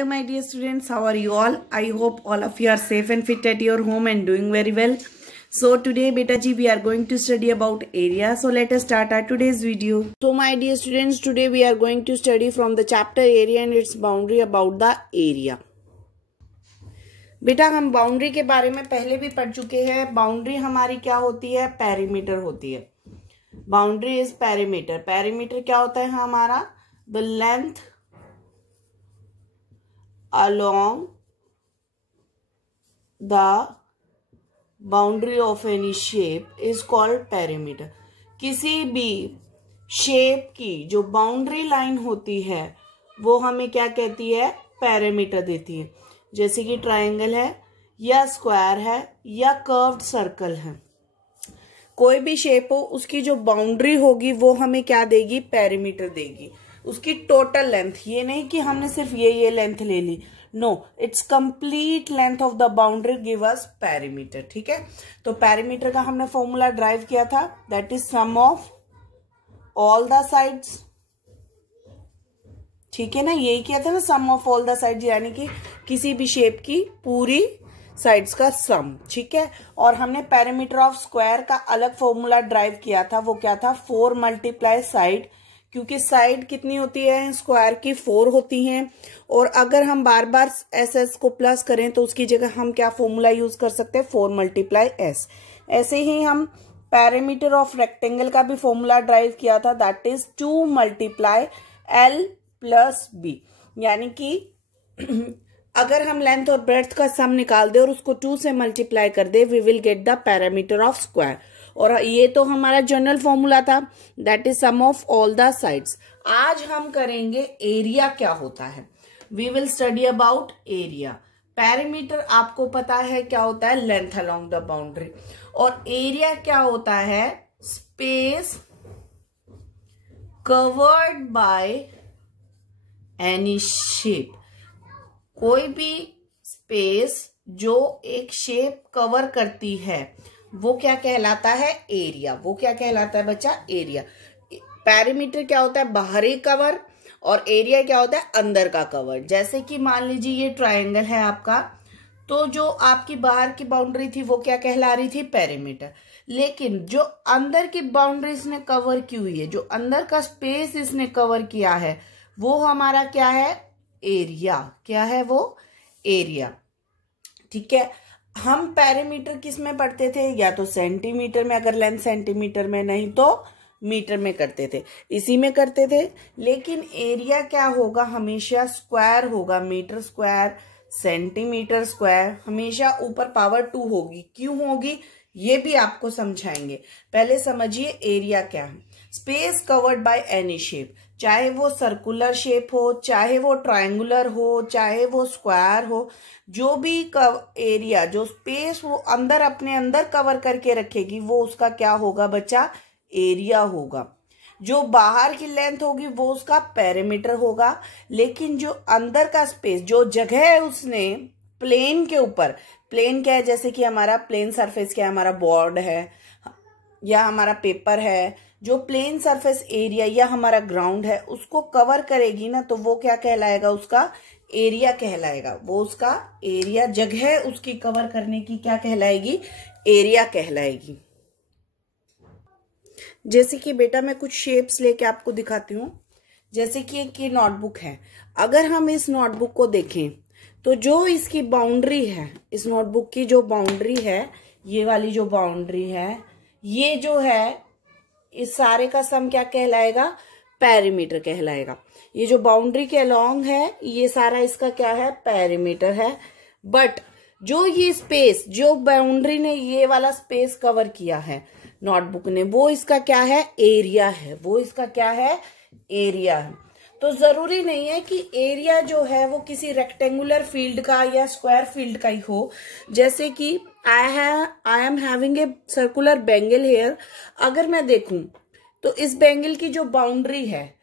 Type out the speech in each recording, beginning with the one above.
Hello my dear students, how are you all? I hope all of you are safe and fit at your home and doing very well. So today beta ji we are going to study about area. So let us start our today's video. So my dear students, today we are going to study from the chapter area and its boundary about the area. बेटा हम boundary के बारे में पहले भी पढ़ चुके हैं. बाउंड्री हमारी क्या होती है? पेरीमीटर होती है. Boundary is perimeter. पेरीमीटर क्या होता है हमारा? The length along the boundary of any shape is called perimeter. किसी भी शेप की जो बाउंड्री लाइन होती है वो हमें क्या कहती है? पेरीमीटर देती है. जैसे कि ट्रायंगल है या स्क्वायर है या कर्व्ड सर्कल है, कोई भी शेप हो उसकी जो बाउंड्री होगी वो हमें क्या देगी? पेरीमीटर देगी. उसकी टोटल लेंथ, ये नहीं कि हमने सिर्फ ये लेंथ ले ली. No, it's complete length of the boundary give us perimeter. ठीक है, तो पेरीमीटर का हमने फॉर्मूला ड्राइव किया था, that is sum of all the sides. ठीक है ना, यही किया था ना, sum of all the sides, यानी कि किसी भी शेप की पूरी साइड्स का सम. ठीक है, और हमने पेरीमीटर ऑफ स्क्वायर का अलग फॉर्मूला ड्राइव किया था. वो क्या था? 4 मल्टीप्लाई साइड, क्योंकि साइड कितनी होती है स्क्वायर की? 4 होती हैं. और अगर हम बार बार एस को प्लस करें तो उसकी जगह हम क्या फॉर्मूला यूज कर सकते हैं? 4 मल्टीप्लाई एस. ऐसे ही हम पेरीमीटर ऑफ रेक्टेंगल का भी फॉर्मूला ड्राइव किया था, that is 2 multiply L plus B. यानी कि अगर हम लेंथ और ब्रेड्थ का सम निकाल दे और उसको 2 से मल्टीप्लाई कर दे, we will get the perimeter of square. और ये तो हमारा जनरल फॉर्मूला था, that is sum of all the sides. आज हम करेंगे एरिया क्या होता है. We will study about area. Perimeter आपको पता है क्या होता है? Length along the boundary. और एरिया क्या होता है? Space covered by any shape. कोई भी स्पेस जो एक शेप कवर करती है वो क्या कहलाता है? एरिया. वो क्या कहलाता है बच्चा? एरिया. पेरीमीटर क्या होता है? बाहरी कवर. और एरिया क्या होता है? अंदर का कवर. जैसे कि मान लीजिए ये ट्रायंगल है आपका, तो जो आपकी बाहर की बाउंड्री थी वो क्या कहला रही थी? पेरीमीटर. लेकिन जो अंदर की बाउंड्री इसने कवर की हुई है, जो अंदर का स्पेस इसने कवर किया है, वो हमारा क्या है? एरिया. क्या है वो? एरिया. ठीक है, हम पेरीमीटर किस में पढ़ते थे? या तो सेंटीमीटर में, अगर लेंथ सेंटीमीटर में, नहीं तो मीटर में करते थे, इसी में करते थे. लेकिन एरिया क्या होगा? हमेशा स्क्वायर होगा. मीटर स्क्वायर, सेंटीमीटर स्क्वायर, हमेशा ऊपर पावर 2 होगी. क्यों होगी ये भी आपको समझाएंगे. पहले समझिए एरिया क्या है. Space covered by any shape, चाहे वो सर्कुलर शेप हो, चाहे वो ट्रायंगुलर हो, चाहे वो स्क्वायर हो, जो भी एरिया, जो स्पेस वो अंदर अपने अंदर कवर करके रखेगी वो उसका क्या होगा बच्चा? एरिया होगा. जो बाहर की लेंथ होगी वो उसका पेरीमीटर होगा. लेकिन जो अंदर का स्पेस, जो जगह है उसने प्लेन के ऊपर, प्लेन क्या है? जैसे कि हमारा प्लेन सरफेस क्या है? हमारा बोर्ड है या हमारा पेपर है. जो प्लेन सरफेस एरिया या हमारा ग्राउंड है उसको कवर करेगी ना, तो वो क्या कहलाएगा? उसका एरिया कहलाएगा. वो उसका एरिया, जगह उसकी कवर करने की क्या कहलाएगी? एरिया कहलाएगी. जैसे कि बेटा मैं कुछ शेप्स लेके आपको दिखाती हूँ. जैसे कि एक ये नोटबुक है. अगर हम इस नोटबुक को देखें तो जो इसकी बाउंड्री है, इस नोटबुक की जो बाउंड्री है, ये वाली जो बाउंड्री है, ये जो है, इस सारे का सम क्या कहलाएगा? पेरीमीटर कहलाएगा. ये जो बाउंड्री के अलोंग है ये सारा इसका क्या है? पेरीमीटर है. बट जो ये स्पेस, जो बाउंड्री ने ये वाला स्पेस कवर किया है नोटबुक ने, वो इसका क्या है? एरिया है. वो इसका क्या है? एरिया है. तो जरूरी नहीं है कि एरिया जो है वो किसी रेक्टेंगुलर फील्ड का या स्क्वायर फील्ड का ही हो. जैसे कि I am having a circular bangle here. अगर मैं देखूं तो इस बेंगल की जो बाउंड्री है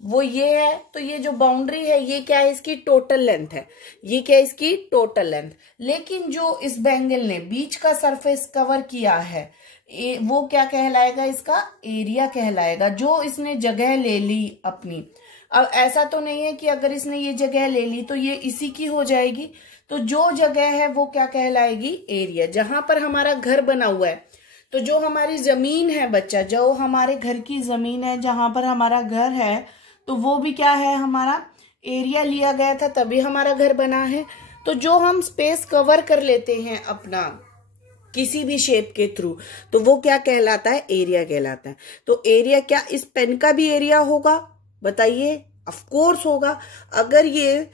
वो ये है, तो ये जो बाउंड्री है ये क्या है? इसकी टोटल लेंथ है. ये क्या है? इसकी टोटल लेंथ. लेकिन जो इस बेंगल ने बीच का सरफेस कवर किया है वो क्या कहलाएगा? इसका एरिया कहलाएगा. जो इसने जगह ले ली अपनी, अब ऐसा तो नहीं है कि अगर इसने ये जगह ले ली तो ये इसी की हो जाएगी। तो जो जगह है वो क्या कहलाएगी, एरिया। जहां पर हमारा घर बना हुआ है, तो जो हमारी जमीन है बच्चा, जो हमारे घर की जमीन है जहां पर हमारा घर है, तो वो भी क्या है, हमारा एरिया लिया गया था तभी हमारा घर बना है। तो जो हम स्पेस कवर कर लेते हैं अपना किसी भी शेप के थ्रू, तो वो क्या कहलाता है, एरिया कहलाता है। तो एरिया क्या इस पेन का भी एरिया होगा, बताइए? ऑफ कोर्स होगा। अगर ये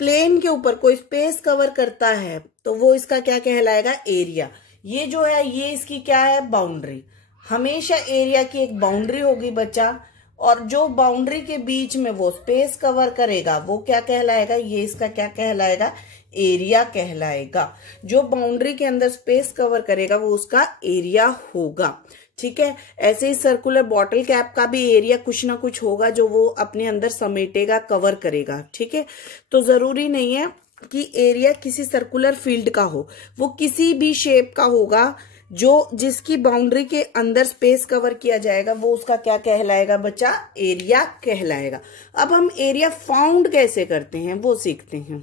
प्लेन के ऊपर कोई स्पेस कवर करता है तो वो इसका क्या कहलाएगा, एरिया। ये जो है ये इसकी क्या है, बाउंड्री। हमेशा एरिया की एक बाउंड्री होगी बच्चा, और जो बाउंड्री के बीच में वो स्पेस कवर करेगा वो क्या कहलाएगा, ये इसका क्या कहलाएगा, एरिया कहलाएगा। जो बाउंड्री के अंदर स्पेस कवर करेगा वो उसका एरिया होगा। ठीक है, ऐसे ही सर्कुलर बॉटल कैप का भी एरिया कुछ ना कुछ होगा जो वो अपने अंदर समेटेगा, कवर करेगा। ठीक है, तो जरूरी नहीं है कि एरिया किसी सर्कुलर फील्ड का हो, वो किसी भी शेप का होगा जो जिसकी बाउंड्री के अंदर स्पेस कवर किया जाएगा वो उसका क्या कहलाएगा बच्चा, एरिया कहलाएगा। अब हम एरिया फाउंड कैसे करते हैं वो सीखते हैं।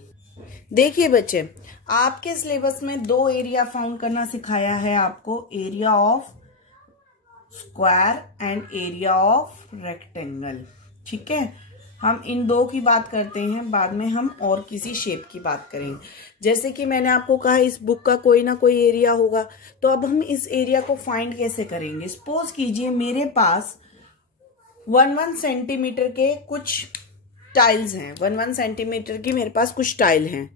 देखिए बच्चे, आपके सिलेबस में 2 एरिया फाउंड करना सिखाया है आपको, area of square and area of rectangle. ठीक है, हम इन 2 की बात करते हैं, बाद में हम और किसी शेप की बात करेंगे। जैसे कि मैंने आपको कहा इस बुक का कोई ना कोई एरिया होगा, तो अब हम इस एरिया को फाइंड कैसे करेंगे। सपोज कीजिए मेरे पास 1 सेंटीमीटर के कुछ टाइल्स हैं, 1 सेंटीमीटर की मेरे पास कुछ टाइल हैं।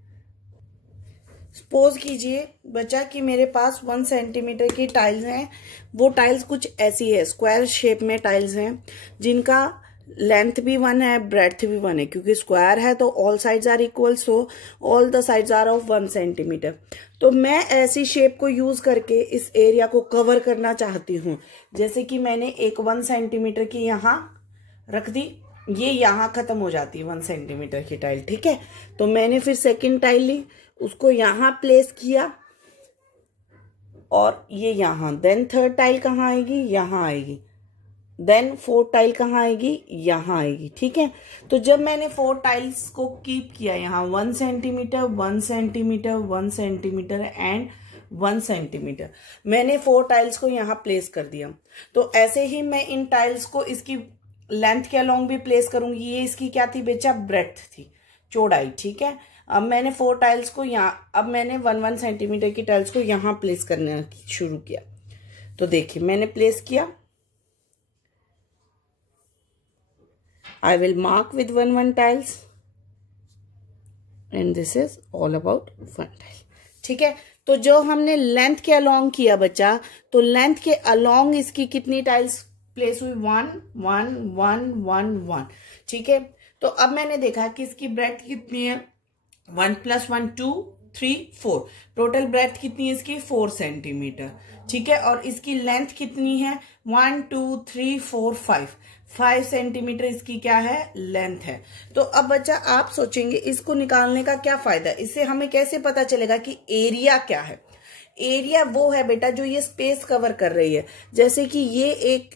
सपोज कीजिए बच्चा कि मेरे पास 1 सेंटीमीटर की टाइल्स हैं। वो टाइल्स कुछ ऐसी है, स्क्वायर शेप में टाइल्स हैं जिनका लेंथ भी 1 है, ब्रेड्थ भी 1 है, क्योंकि स्क्वायर है तो all sides are equal, so all the sides are of 1 centimetre. तो मैं ऐसी शेप को यूज करके इस एरिया को कवर करना चाहती हूँ। जैसे कि मैंने एक 1 सेंटीमीटर की यहाँ रख दी, ये यहाँ खत्म हो जाती है 1 सेंटीमीटर की टाइल। ठीक है, तो मैंने फिर सेकेंड टाइल ली, उसको यहाँ प्लेस किया और ये यहाँ, देन थर्ड टाइल कहाँ आएगी, यहाँ आएगी, देन 4th टाइल कहाँ आएगी, यहाँ आएगी। ठीक है, तो जब मैंने 4 टाइल्स को कीप किया यहाँ 1 centimetre 1 centimetre 1 centimetre and 1 centimetre, मैंने 4 टाइल्स को यहाँ प्लेस कर दिया। तो ऐसे ही मैं इन टाइल्स को इसकी लेंथ के अलोंग भी प्लेस करूंगी। ये इसकी क्या थी बेचा, ब्रेड्थ थी, चौड़ाई। ठीक है, अब मैंने 4 टाइल्स को यहाँ, अब मैंने 1 सेंटीमीटर की टाइल्स को यहाँ प्लेस करना शुरू किया। तो देखिए मैंने प्लेस किया, I will mark with 1 tiles and this is all about 1 tile। ठीक है, तो जो हमने लेंथ के अलोंग किया बच्चा, तो लेंथ के अलोंग इसकी कितनी टाइल्स प्लेस हुई, 1 1 1 1 1। ठीक है, तो अब मैंने देखा कि इसकी ब्रेड्थ कितनी है, 1 + 1 2 3 4, टोटल ब्रेड्थ कितनी है इसकी, 4 सेंटीमीटर। ठीक है, और इसकी लेंथ कितनी है, 1 2 3 4 5 सेंटीमीटर इसकी क्या है, लेंथ है। तो अब बच्चा आप सोचेंगे इसको निकालने का क्या फायदा, इससे हमें कैसे पता चलेगा कि एरिया क्या है। एरिया वो है बेटा जो ये स्पेस कवर कर रही है। जैसे कि ये एक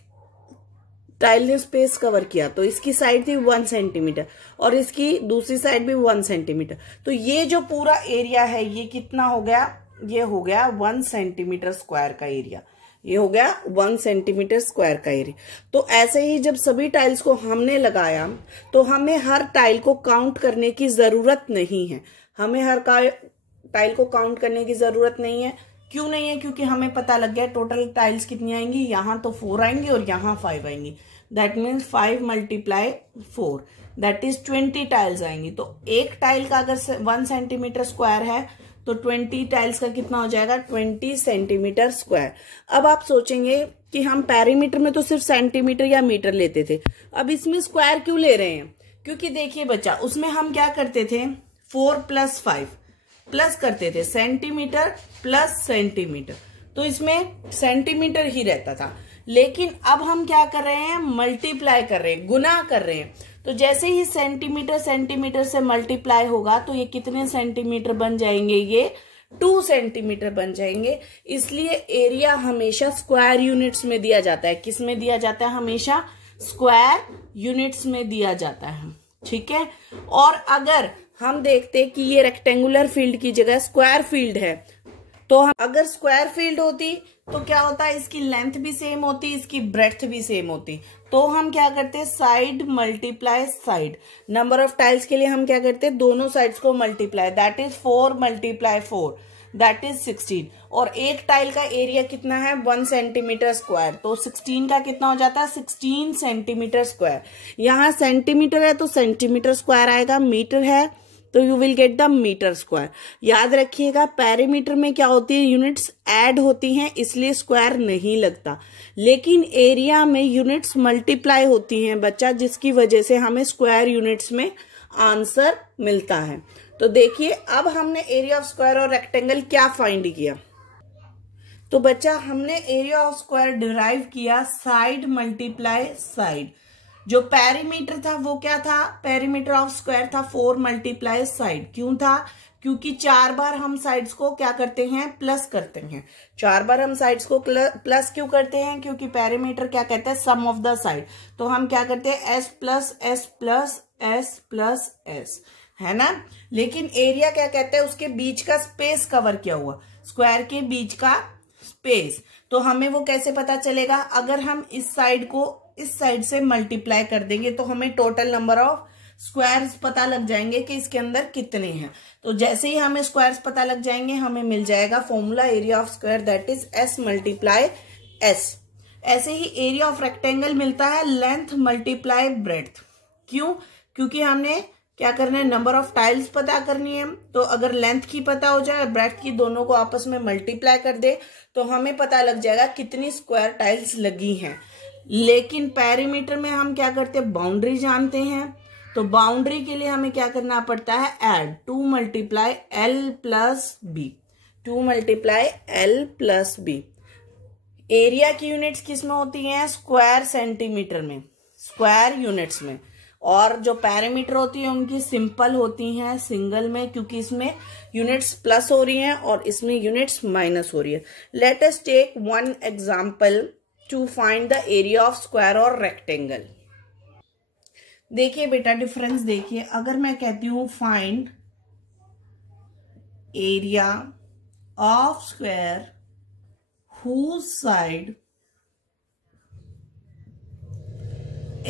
टाइल ने स्पेस कवर किया तो इसकी साइड थी 1 सेंटीमीटर और इसकी दूसरी साइड भी 1 सेंटीमीटर, तो ये जो पूरा एरिया है ये कितना हो गया, ये हो गया 1 सेंटीमीटर स्क्वायर का एरिया। ये हो गया 1 सेंटीमीटर स्क्वायर का एरिया। तो ऐसे ही जब सभी टाइल्स को हमने लगाया तो हमें हर टाइल को काउंट करने की जरूरत नहीं है। हमें हर टाइल को काउंट करने की जरूरत नहीं है। क्यों नहीं है, क्योंकि हमें पता लग गया टोटल टाइल्स कितनी आएंगी, यहाँ तो 4 आएंगी और यहाँ 5 आएंगी। That means 5 × 4 that is 20 tiles आएंगी। तो एक टाइल का अगर 1 सेंटीमीटर स्क्वायर है तो 20 टाइल्स का कितना हो जाएगा, 20 सेंटीमीटर स्क्वायर। अब आप सोचेंगे कि हम पेरीमीटर में तो सिर्फ सेंटीमीटर या मीटर लेते थे, अब इसमें स्क्वायर क्यों ले रहे हैं, क्योंकि देखिए बच्चा उसमें हम क्या करते थे 4 + 5 प्लस करते थे, सेंटीमीटर प्लस सेंटीमीटर, तो इसमें सेंटीमीटर ही रहता था। लेकिन अब हम क्या कर रहे हैं, मल्टीप्लाई कर रहे हैं, गुना कर रहे हैं। तो जैसे ही सेंटीमीटर सेंटीमीटर से मल्टीप्लाई होगा तो ये कितने सेंटीमीटर बन जाएंगे, ये 2 सेंटीमीटर बन जाएंगे। इसलिए एरिया हमेशा स्क्वायर यूनिट्स में दिया जाता है। किस में दिया जाता है, हमेशा स्क्वायर यूनिट्स में दिया जाता है, ठीक है। और अगर हम देखते कि ये रेक्टेंगुलर फील्ड की जगह स्क्वायर फील्ड है, तो हम अगर स्क्वायर फील्ड होती तो क्या होता, इसकी लेंथ भी सेम होती, इसकी ब्रेड्थ भी सेम होती। तो हम क्या करते, side multiply side. Number of tiles के लिए हम क्या करते, दोनों साइड्स को multiply, that is 4 × 4 that is 16। और एक टाइल का एरिया कितना है, 1 सेंटीमीटर स्क्वायर, तो 16 का कितना हो जाता है, 16 सेंटीमीटर स्क्वायर। यहाँ सेंटीमीटर है तो सेंटीमीटर स्क्वायर आएगा, मीटर है तो you will get the metre square. याद रखिएगा पेरीमीटर में क्या होती है, यूनिट्स ऐड होती हैं, इसलिए स्क्वायर नहीं लगता, लेकिन एरिया में यूनिट्स मल्टीप्लाई होती हैं बच्चा, जिसकी वजह से हमें स्क्वायर यूनिट्स में आंसर मिलता है। तो देखिए अब हमने एरिया ऑफ स्क्वायर और रेक्टेंगल क्या फाइंड किया। तो बच्चा हमने एरिया ऑफ स्क्वायर डिराइव किया साइड मल्टीप्लाई साइड। जो पेरीमीटर था वो क्या था, पेरीमीटर ऑफ स्क्वायर था 4 × साइड। क्यों था, क्योंकि 4 बार हम साइड्स को क्या करते हैं, प्लस करते हैं। 4 बार हम साइड्स को प्लस क्यों करते हैं, क्योंकि पेरीमीटर क्या कहता है, सम ऑफ द साइड। तो हम क्या करते हैं, S + S + S + S, है ना। लेकिन एरिया क्या कहता है, उसके बीच का स्पेस कवर किया हुआ, स्क्वायर के बीच का स्पेस। तो हमें वो कैसे पता चलेगा, अगर हम इस साइड को इस साइड से मल्टीप्लाई कर देंगे तो हमें टोटल नंबर ऑफ स्क्वायर्स पता लग जाएंगे कि इसके अंदर कितने हैं। तो जैसे ही हमें स्क्वायर्स पता लग जाएंगे, हमें मिल जाएगा formula area of square, that is S × S। ऐसे ही एरिया ऑफ रेक्टेंगल मिलता है लेंथ मल्टीप्लाई ब्रेड्थ। क्यों, क्योंकि हमने क्या करना है, नंबर ऑफ टाइल्स पता करनी है। तो अगर लेंथ की पता हो जाए, ब्रेड्थ की, दोनों को आपस में मल्टीप्लाई कर दे तो हमें पता लग जाएगा कितनी स्क्वायर टाइल्स लगी हैं। लेकिन पेरीमीटर में हम क्या करते हैं, बाउंड्री जानते हैं। तो बाउंड्री के लिए हमें क्या करना पड़ता है, add 2 × L + B, 2 × L + B। Area की यूनिट्स किस में होती हैं, स्क्वायर सेंटीमीटर में, स्क्वायर यूनिट्स में। और जो पेरीमीटर होती है उनकी सिंपल होती हैं, सिंगल में, क्योंकि इसमें यूनिट्स प्लस हो रही हैं और इसमें यूनिट्स माइनस हो रही है। Let us take one example to find the area of square और रेक्टेंगल। देखिए बेटा डिफरेंस देखिए, अगर मैं कहती हूं find area of square whose side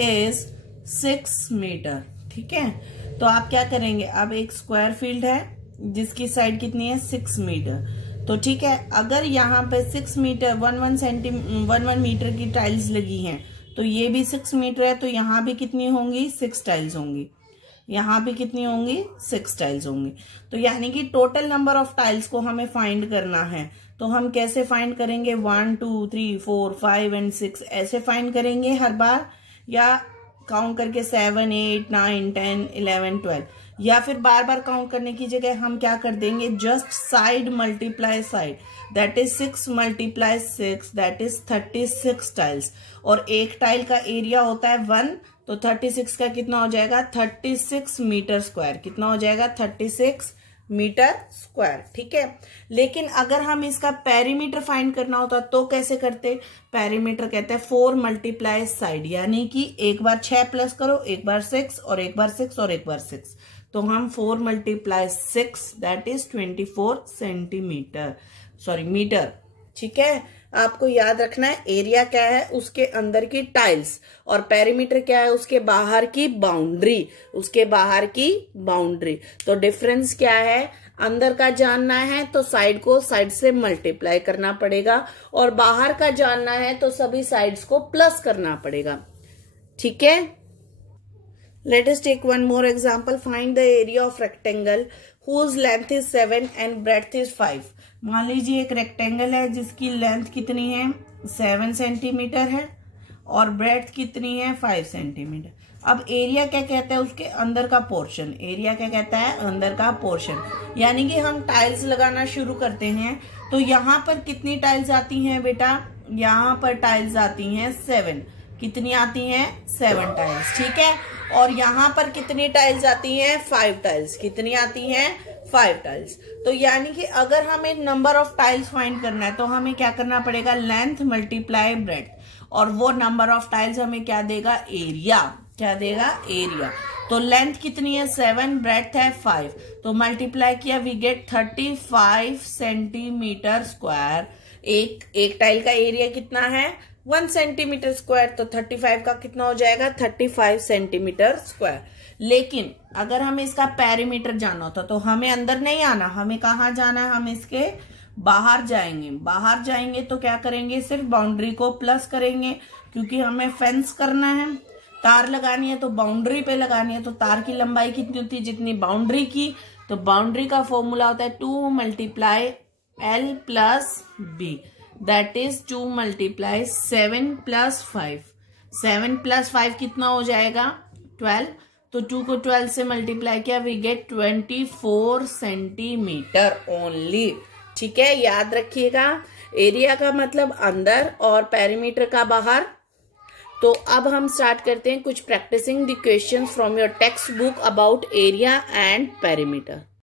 is 6 metre, ठीक है। तो आप क्या करेंगे, अब एक स्क्वायर फील्ड है जिसकी साइड कितनी है, 6 मीटर। तो ठीक है, अगर यहाँ पे 6 मीटर 1 मीटर की टाइल्स लगी हैं, तो ये भी 6 मीटर है, तो यहाँ भी कितनी होंगी, 6 टाइल्स होंगी। यहाँ भी कितनी होंगी, 6 टाइल्स होंगी। तो यानी कि टोटल नंबर ऑफ टाइल्स को हमें फाइंड करना है। तो हम कैसे फाइंड करेंगे, 1 2 3 4 5 और 6 ऐसे फाइंड करेंगे हर बार, या काउंट करके 7 8 9 10 11 12, या फिर बार बार काउंट करने की जगह हम क्या कर देंगे, just side multiply side, that is 6 × 6 that is 36 tiles. और एक टाइल का एरिया होता है 1, तो 36 का कितना हो जाएगा, 36 मीटर स्क्वायर। कितना हो जाएगा, 36 मीटर स्क्वायर, ठीक है। लेकिन अगर हम इसका पेरीमीटर फाइंड करना होता तो कैसे करते, पेरीमीटर कहते हैं 4 × साइड, यानी कि एक बार 6 प्लस करो, एक बार 6 और एक बार 6 और एक बार 6। तो हम 4 × 6 that is 24 centimetre, sorry metre, ठीक है। आपको याद रखना है एरिया क्या है, उसके अंदर की टाइल्स, और पेरीमीटर क्या है, उसके बाहर की बाउंड्री, उसके बाहर की बाउंड्री। तो डिफरेंस क्या है, अंदर का जानना है तो साइड को साइड से मल्टीप्लाई करना पड़ेगा, और बाहर का जानना है तो सभी साइड्स को प्लस करना पड़ेगा, ठीक है। Let us take one more example. Find the area of rectangle whose length is 7 and breadth is 5. मान लीजिए एक रेक्टेंगल है जिसकी लेंथ कितनी है, 7 सेंटीमीटर है, और ब्रेड्थ कितनी है, 5 सेंटीमीटर। अब एरिया क्या कहता है, उसके अंदर का पोर्शन। एरिया क्या कहता है, अंदर का पोर्शन। यानी कि हम टाइल्स लगाना शुरू करते हैं, तो यहाँ पर कितनी टाइल्स आती हैं बेटा, यहाँ पर टाइल्स आती हैं 7। कितनी आती हैं, 7 टाइल्स, ठीक है। और यहाँ पर कितनी टाइल्स आती हैं, 5 टाइल्स। कितनी आती हैं, 5 टाइल्स। तो यानी कि अगर हमें नंबर ऑफ टाइल्स फाइंड करना है तो हमें क्या करना पड़ेगा, लेंथ मल्टीप्लाई ब्रेड्थ। और वो नंबर ऑफ टाइल्स हमें क्या देगा, एरिया, क्या देगा, एरिया। तो लेंथ कितनी है 7, ब्रेड्थ है 5, तो मल्टीप्लाई किया वी गेट 35 सेंटीमीटर स्क्वायर। एक टाइल का एरिया कितना है 1 सेंटीमीटर स्क्वायर, तो 35 का कितना हो जाएगा 35 सेंटीमीटर स्क्वायर। लेकिन अगर हमें इसका पेरीमीटर जानना होता तो हमें अंदर नहीं आना, हमें कहाँ जाना है, हम इसके बाहर जाएंगे। बाहर जाएंगे तो क्या करेंगे, सिर्फ बाउंड्री को प्लस करेंगे, क्योंकि हमें फेंस करना है, तार लगानी है तो बाउंड्री पे लगानी है। तो तार की लंबाई कितनी होती है, जितनी बाउंड्री की। तो बाउंड्री का फॉर्मूला होता है 2 × L + B, दैट इज 2 × 7 + 5। 7 + 5 कितना हो जाएगा 12, तो 2 को 12 से मल्टीप्लाई किया वी गेट 24 सेंटीमीटर ओनली। ठीक है, याद रखिएगा, एरिया का मतलब अंदर और पेरीमीटर का बाहर। तो अब हम स्टार्ट करते हैं कुछ practising the questions from your text book about area and perimeter.